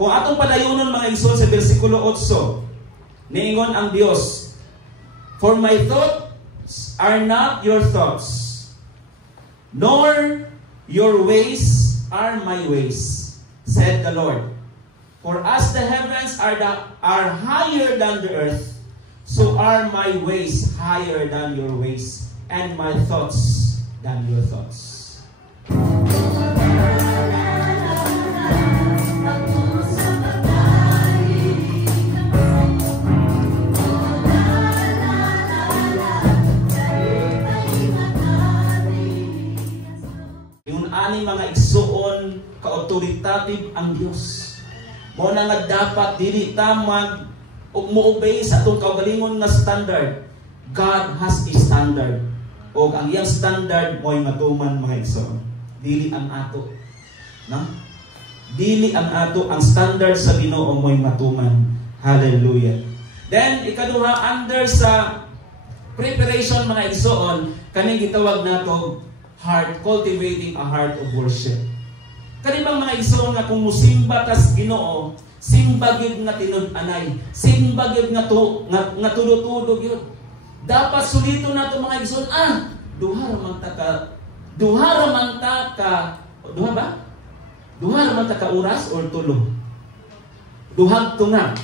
Kung atong padayunon mga igsoon sa bersikulo 8, niingon ang Dios, "For my thoughts are not your thoughts, nor your ways are my ways, said the Lord. For as the heavens are higher than the earth, so are my ways higher than your ways, and my thoughts than your thoughts." Ani mga igsuon ka-authoritative ang Dios. Mo na nga dapat dili ta mo-obey sa atong kaugalingon nga standard. God has a standard. O ang iyang standard mo'y matuman mga igsuon. Dili ang ato. No? Dili ang ato, ang standard sa Ginoo mo'y matuman. Hallelujah. Then ikaduha, under sa preparation mga igsuon, kaning gitawag nato heart, cultivating a heart of worship. Kanibang mga igsoon nga kung musimba kas Ginoo, simba gyud nga tinud-anay, simba gyud nga tulo-tulo gyud. Dapat sulito nato mga igsoon, duha ra man ta ka oras or tulo. Duhag tunga.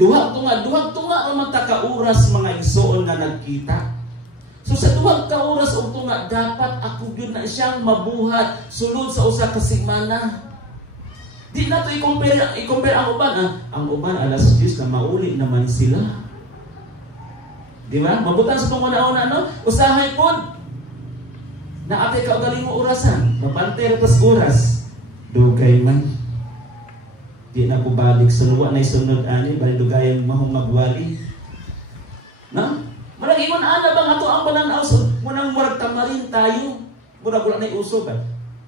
Duhag tunga man ta ka oras mga igsoon nga nagkita. So sa duhag ka oras o tunga, dapat ako yun na siyang mabuhat sulod sa usa ka semana. Di na ito i-compare ang uban. Ang uban alas 10 na mauli naman sila. Di ba? Mabutan sa panguna-una, no? Usahay po. Na ate ka galing mo orasan. Mapantay tas oras. Dugay man. Di na ko balik. Sunuwa na isunod ani. Balidugayan mahong magwali. No? Malagingon ana bang ato ang pananaw munang murag tamarin tayo. Murag wala na usog.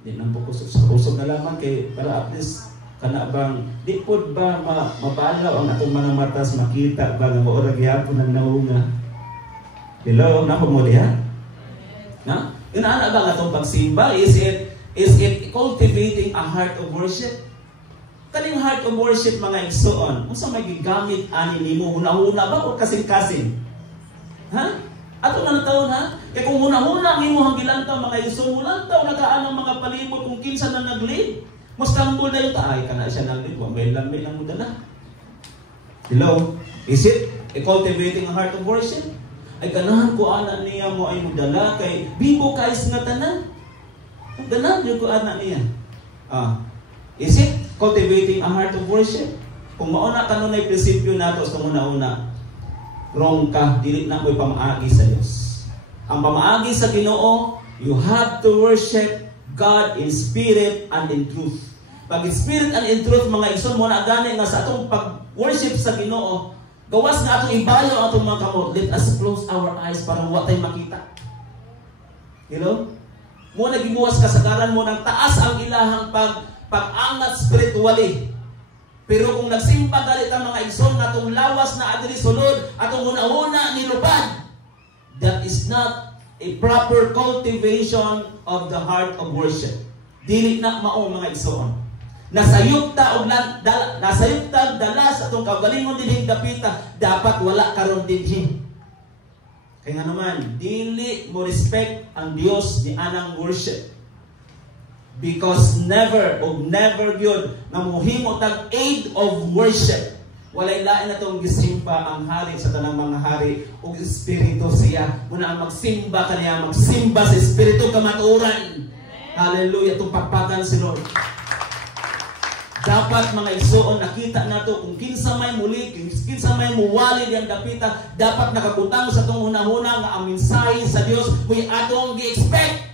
Di nang pokusog sa usog na lamang kay para at least kana bang di pod ba mabalaw ang atong mga matas makita ba nga maurag gyapon ang naunga. Hello, na mo diha? Na? Yun ana bang atong pagsimba is it cultivating a heart of worship? Kaning heart of worship mga igsoon, unsa may gigamit ani nimo hunahuna ba o kasing-kasing? Ha? Ato na taon ha? Kaya kung muna-muna ang imuhang gilantaw mga igsoon, mulantaw nakaan ang mga palibot kung kinsa na nag-lead. Mustambol na yung taay ka na siya nag-lead. May lang mo dala. Hello? Is it cultivating a heart of worship? Ay ganahan ko anak niya mo ay mudala kay bibo kais nga tanan. Ganahan yung ko anak niya. Is it cultivating a heart of worship? Kung mauna ka nun ay prinsipyo nato sa muna-una, wrong ka, dili na mo'y pamaagi sa Diyos. Ang pamaagi sa Ginoo, you have to worship God in spirit and in truth. Pag in spirit and in truth, mga igsoon mo na gani nga sa atong pag-worship sa Ginoo, gawas nga atong ibayo ang atong mga kamot. Let us close our eyes para wa tay makita. Hello? Mo na gibuwas kasagaran mo ng taas ang ilahang pag-angat spiritually. Pero kung nagsimba galit ang mga igsoon nga itong lawas na adiri sulod atong una-una nilupad, that is not a proper cultivation of the heart of worship. Dili na mao mga igsoon. Nasayop ta dala sa itong kaugalingon dinhing dapita, dapat wala karon dinhi. Kaya nga naman, dili mo respect ang Dios ni anang worship. Because never yun na muhimo tag aid of worship. Walay lain na itong gisimba ang hari sa tanang mga hari o espiritu siya. Muna ang magsimba kaniya, magsimba sa espiritu kamaturan. Hallelujah, itong pagpagan si Lord. Dapat mga igsoon, nakita nato kung kinsa may muli, kinsa may muwali diyang dapita, dapat nakakutang sa itong hunahuna nga ang mensahe sa Dios may atong gi-expect.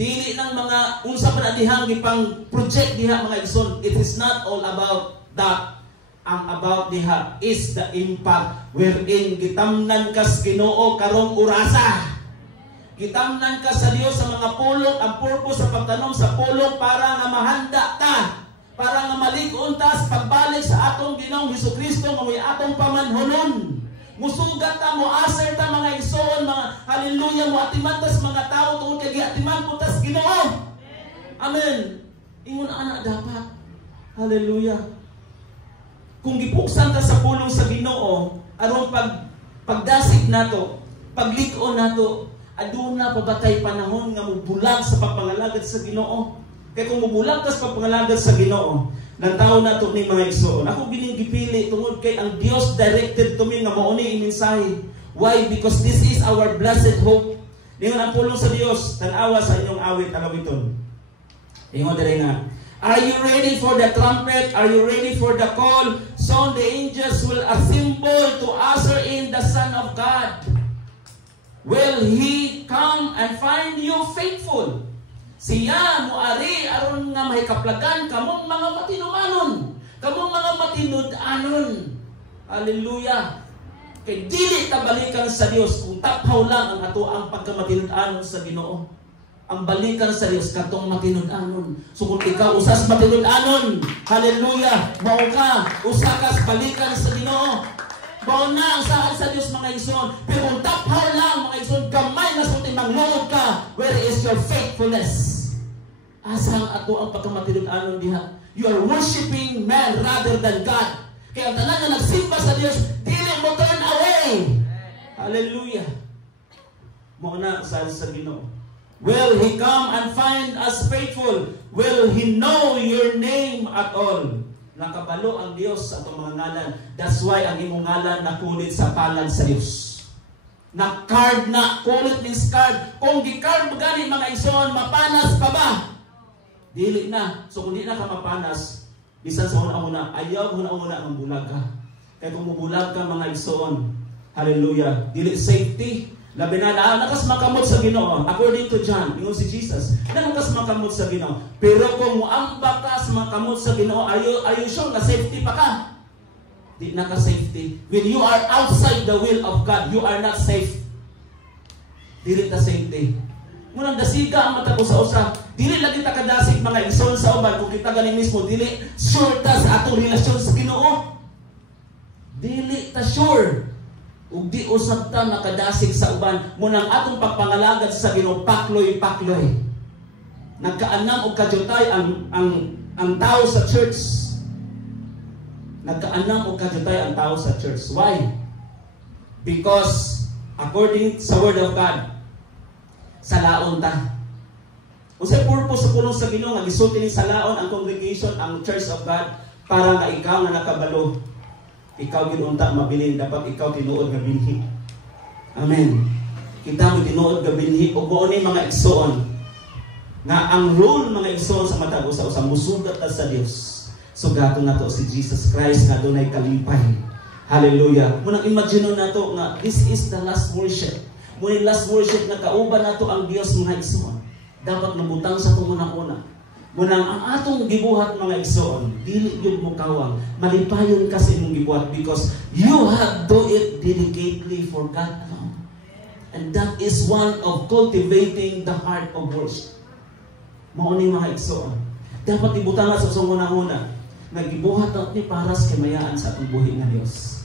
Dili ng mga unsa pa na dihang gipang project diha mga igsoon. It is not all about that. Ang about diha is the impact wherein gitamnan kas Ginoo karong orasa. Gitamnan ka sa Dios sa mga pulong, ang purpose sa pagtanom sa pulong para nga mahanda ta, para nga malig-on ta sa pagbalik sa atong Ginoong Hesukristo nga may atong pamanhonon. Musugat ta, mo aser ta mga igsoon, mga hallelujah, mo atiman tas mga tao tungkol kay atiman po tas Ginoo. Amen. Ingon anak dapat. Hallelujah. Kung gipuksan ka sa pulong sa Ginoo, aron pagdasig nato, pagliko nato, aduna pabatay panahon nga mubulag sa pagpangalagad sa Ginoo. Kaya kung mubulag ka sa pagpangalagad sa Ginoo, nantaw nato ni mga igsoon. Ako bining gipili tungod kay ang Dios directed to me nga mao ni mensahe. Why? Because this is our blessed hope. Ningon ang pulong sa Dios, tan-awa sa inyong awit alawiton. Ingon dire nga, are you ready for the trumpet? Are you ready for the call? Soon the angels will assemble to usher in the Son of God. Will He come and find you faithful? Siya muari aron nga mahikaplagan kamong mga matinuanon, kamong mga matinud-anon. Hallelujah. Kay dili ta balikan sa Dios kung taphaw lang ang ato ang pagkamatinud-anon sa Ginoo. Ang balikan sa Dios katong matinud-anon. So kung ikaw usas matinud-anon, hallelujah, mao ka usakas balikan sa Ginoo. Mao na usahan sa Dios mga igsoon. Pero kung taphaw lang mga igsoon, gamay na sulti mangluod ka, where is your faithfulness? Asang ato ang pagkamatinud-anon diha. You are worshiping man rather than God. Kaya ang tanan nga nagsimba sa Dios, dili mo turn away. Hallelujah. Mao na usahan sa Ginoo. Will He come and find us faithful? Will He know your name at all? Nakabalo ang Dios sa atong mga ngalan. That's why ang imong ngalan nakulit sa palad sa Dios. Na-card na. Kulit means card. Kung gi-card mo gani mga igsoon, mapanas pa ba? Dili na. So kung di na ka mapanas, bisan sa una-una, ayaw una-una ang bulag ka. Kaya kung mubulag ka mga igsoon, hallelujah, dili safety. Labi na nakas makamot sa Ginoo. According to John, ingon si Jesus, nakas makamot sa Ginoo. Pero kung muambak ka sa makamot sa Ginoo, are you sure na safety pa ka? Di na ka safety. When you are outside the will of God, you are not safe. Dili ta safety. Munang dasiga ang mata ko sa usa. Dili lagi ta kadasig mga igsoon sa uban kung kita gani mismo dili sure ta sa atong relasyon sa Ginoo. Dili ta sure. Ug di usab ta nakadasig sa uban munang atong pagpangalagad sa Ginoo pakloy-pakloy. Nagkaanam og kajutay ang tao sa church. Nagkaanam og kajutay ang tao sa church. Why? Because according sa word of God, salaon ta. Unsay purpose sa pulong sa Ginoo nga gisulti ni salaon ang congregation, ang church of God para nga ikaw nga nakabalo. Ikaw ginunta mabilin, dapat ikaw tinuod nga binhi. Amen. Kita mo tinuod nga binhi ug mao ni mga igsoon nga ang role mga igsoon sa matag usa-usa musugat ta sa Dios. Sugaton nato si Jesus Christ nga dunay kalipay. Hallelujah. Munang imagine nato nga this is the last worship. Muna last worship na kauban nato ang Dios mga igsoon. Dapat nabutang sa una-una. Munang ang atong gibuhat mga igsoon, dili gyud mo kawang, malipayon ka sa imong gibuhat because you have do it dedicatedly for God alone. And that is one of cultivating the heart of worship. Mao ni mga igsoon. Dapat ibutang sa una-una, nagibuhat nato ni para sa kamayaan sa atong buhi nga Dios.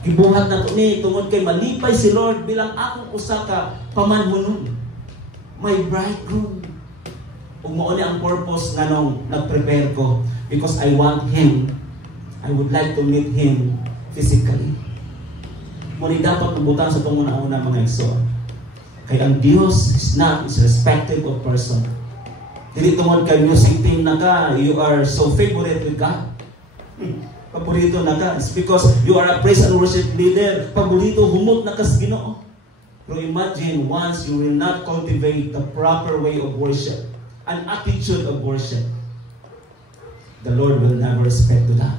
Gibuhat nato ni tungod kay malipay si Lord bilang akong usa ka pamanhunon. My bridegroom. Kung mao ni ang purpose nga nung nag-prepare ko because I want Him. I would like to meet Him physically. Muna dapat mabutang sa itong una-una mga igsoon. Kaya ang Diyos is not irrespective of person. Dili tungod kay music team na ka, you are so favorite with God. Paborito na ka. It's because you are a praise and worship leader. Paborito, humot na ka sa Ginoo. Pero imagine once you will not cultivate the proper way of worship, an attitude of worship, the Lord will never respect to that.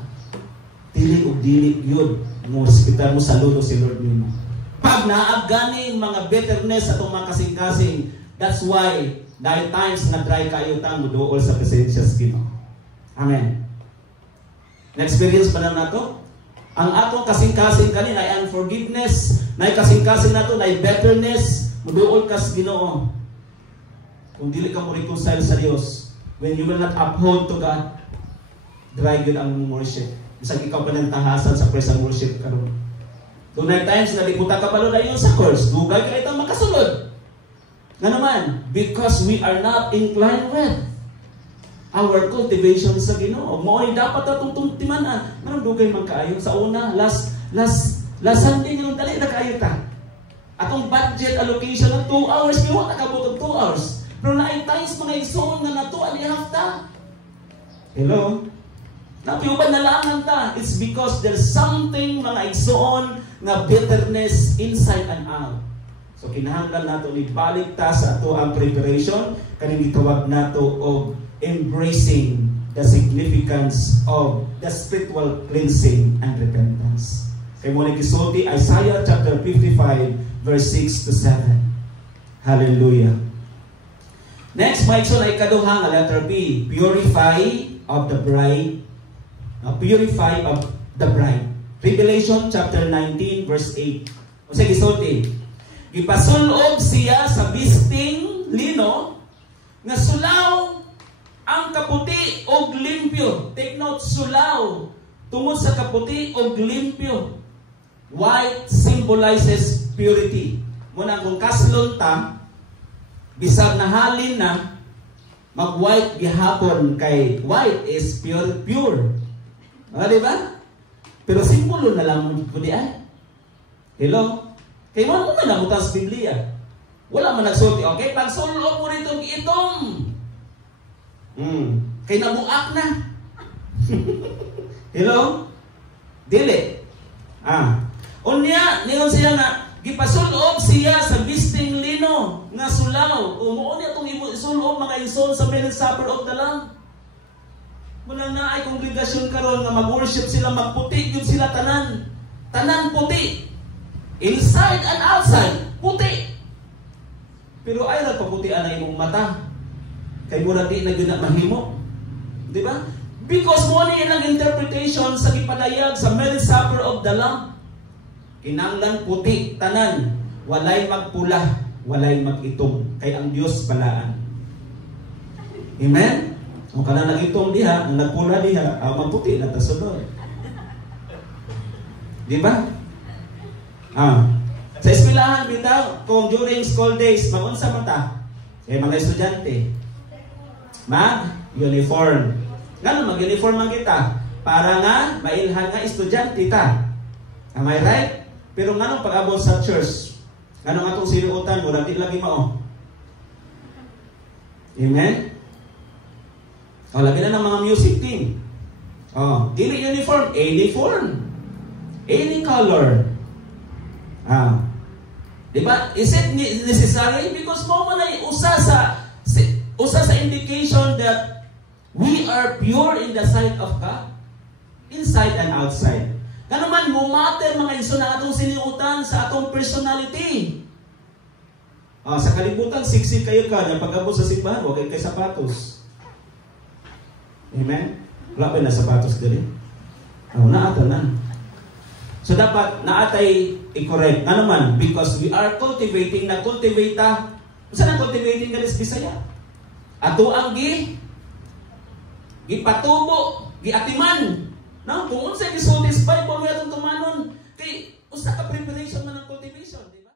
Dili o dili yun. Mo respetar mo, saludo si Lord nimo. Pag naagani mga bitterness atong mga kasing-kasing, that's why dahil times na try kayo tang muduol sa presensya sa Ginoo. Amen. Na-experience pa na nato? Ang atong kasing-kasing kanina ay unforgiveness, na kasing-kasing nato na bitterness, muduol ka sa Ginoo. Kung dili ka mo reconcile sa Dios, when you will not uphold to God, dry good ang worship. Bisag ikaw pa ng tahasan sa praise and worship karon. Dunay times na liputa ka palo dayon sa course, dugay ka itang makasulod. Nga naman, because we are not inclined with. our cultivation sa Ginoo. Mao ay dapat atong timan-an. Manong dugay man kaayo sa una, last Sunday nga dali na kaayo ta. Atong budget allocation ng 2 hours, pero wala nakabot og 2 hours. Pero naay times mga igsoon nga natuan ni hafta. Hello? Napiuban na lang ta. It's because there's something mga igsoon nga bitterness inside and out. So kinahanglan nato ni balik ta sa ato ang preparation kaning gitawag nato og embracing the significance of the spiritual cleansing and repentance. Kay mo gisulti Isaiah chapter 55 verse 6 to 7. Hallelujah. Next, maigsoon ay kaduha nga letter B, purify of the bride. Purify of the bride. Revelation chapter 19 verse 8. O sige, gisulti. Gipasulob siya sa bisting lino nga sulaw ang kaputi og limpyo. Take note, sulaw tungod sa kaputi og limpyo. White symbolizes purity. Muna kung kaslon ta, bisag na halin na, mag-white gihapon kay white is pure. Diba? Pero simbolo na lang po di ay. Hello? Kaya wala mo na namutan sa Biblia. Wala man nagsulti. Okay, pag sulo mo rito itong kay nabuak na. Hello? Dili. Unya, niyon siya na gipasulob siya sa bisting lino nga sulaw. Umuon niya itong isulob mga inson sa marriage supper of the Lamb. Muna na ay kongregasyon karon nga mag-worship sila, magputi yun sila tanan. Tanan puti. Inside and outside, puti. Pero ay nagpaputian na imong mata. Kay mura di na yun na mahimo. Di ba? Because mo ni ilang interpretation sa gipadayag sa marriage supper of the Lamb. Kinanglan puti, tanan. Walay magpula, walay mag-itom. Kay ang Diyos balaan. Amen? Kung ka na nag-itom diha, ang nagpula diha, magputi na tasunod. Di ba? Sa eskwelahan bitaw, kung during school days, magunsa man ta? Mga estudyante. Mag-uniform. Gano'n mag-uniform man kita? Para nga, mailhan nga estudyante ta. Am I right? Pero nga pag-abot sa church, nga atong sinuotan mo, natin lagi mao. Amen? Lagi na ng mga music team. Dili uniform, any form. Any color. Diba? Is it necessary? Because mo man ay usa sa indication that we are pure in the sight of God. Inside and outside. Kanaman mo matter mga iso na atong siniutan sa atong personality. Sa kalibutan, siksik kayo ka. Yung pag-abot sa simbahan, huwag kayo sapatos. Amen? Wala pa na sapatos dali. Naata na. So dapat naatay i-correct. Nga naman, because we are cultivating, na-cultivate ta. Saan ang cultivating ka sa Bisaya? Ato ang gipatubo, giatiman. No? Kung unsa gisultis Bible, may atong tumanon. Kay, usa ka preparation man ang cultivation. Diba?